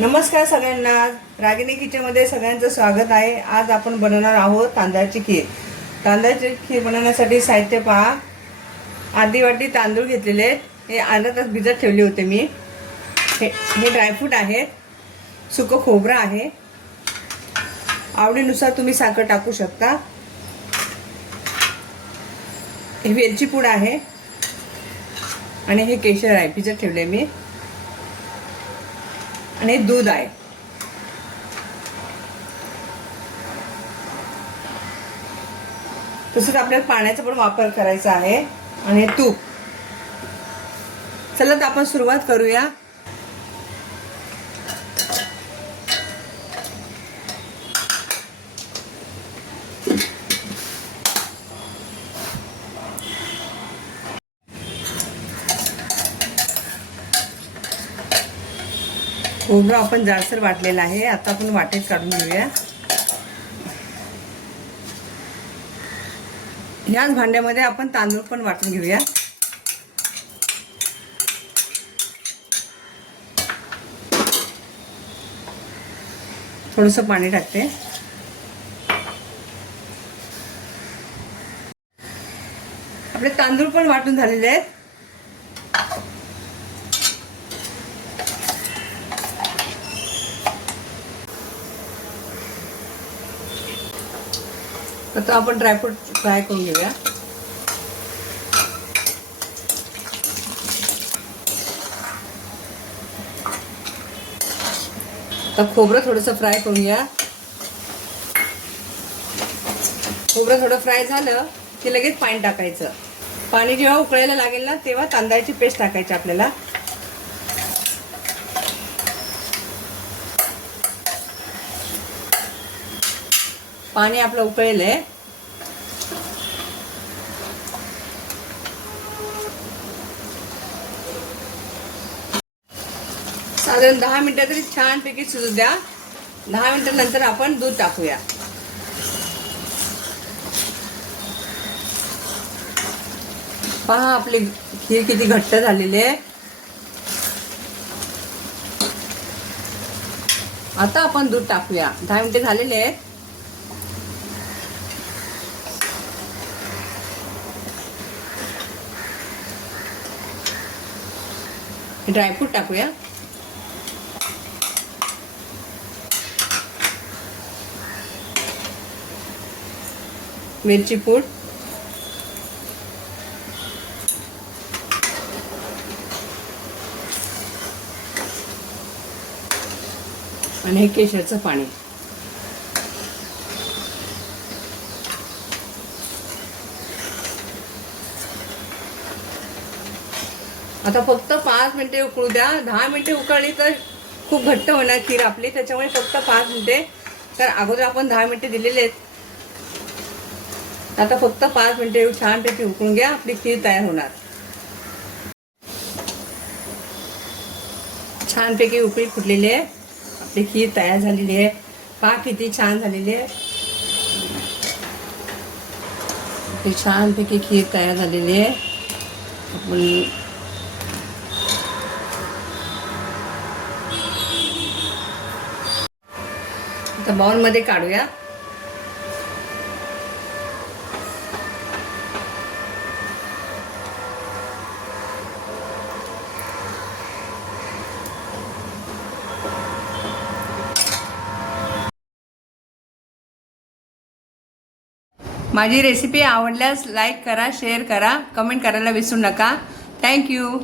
नमस्कार सगळ्यांना, रागिनी किचनमध्ये सगळ्यांचं स्वागत आहे। आज आपण बनवणार आहोत तांदळाची खीर। तांदळाची खीर बनवण्यासाठी साहित्य पहा। अर्धी वाटी तांदूळ घेतलेले आहेत, हे अर्धा तास भिजत ठेवले होते मी। हे ड्रायफ्रूट आहेत, सुकं खोबरं आहे, आवडीनुसार तुम्ही साखर टाकू शकता। हे वेलची पूड आहे आणि हे केशर आहे, भिजत ठेवले मी। आणि दूध आहे। तसंच आपल्याला पाण्याचा पण वापर करायचा आहे आणि तूप। चला तर आपण सुरुवात करूया। खोबरं आपण जाडसर वाटलेलं आहे, आता आपण वाटेत काढून घेऊया। याच भांड्यामध्ये आपण तांदूळ पण वाटून घेऊया। थोडंसं पाणी टाकते। आपले तांदूळ पण वाटून झालेले आहेत। आता आपण ड्रायफ्रूट फ्राय करून घेऊया। आता खोबरं थोडंसं फ्राय करूया। खोबरं थोडं फ्राय झालं की लगेच पाणी टाकायचं। पाणी जेव्हा उकळायला लागेल ना, तेव्हा तांदळाची पेस्ट टाकायची आपल्याला। पाणी आपलं उकळेल आहे। साधारण 10 मिनिटं तरी छानपैकी शिजू द्या। 10 मिनिटांनंतर आपण दूध टाकूया। पहा आपली खीर किती घट्ट झालेली आहे। आता आपण दूध टाकूया। 10 मिनिटे झालेले आहेत। ड्रायफ्रूट टाकूया। मिरची पूड, आणि हे केशरचं पाणी। आता फक्त 5 मिनिटे उकळू द्या। 10 मिनिटे उकळली तर खूप घट्ट होणार खीर आपली, त्याच्यामुळे फक्त 5 मिनिटे। तर अगोदर आपण 10 मिनिटे दिलेले आहेत। आता फक्त 5 मिनिटे छानपैकी उकळून घ्या, आपली खीर तयार होणार। छानपैकी उकळी फुटलेली आहे, आपली खीर तयार झालेली आहे। पहा किती छान झालेली आहे। आपली छानपैकी खीर तयार झालेली आहे। आपण आता बाउलमध्ये काढूया। माझी रेसिपी आवडल्यास लाईक करा, शेअर करा, कमेंट करायला विसरू नका। थँक्यू।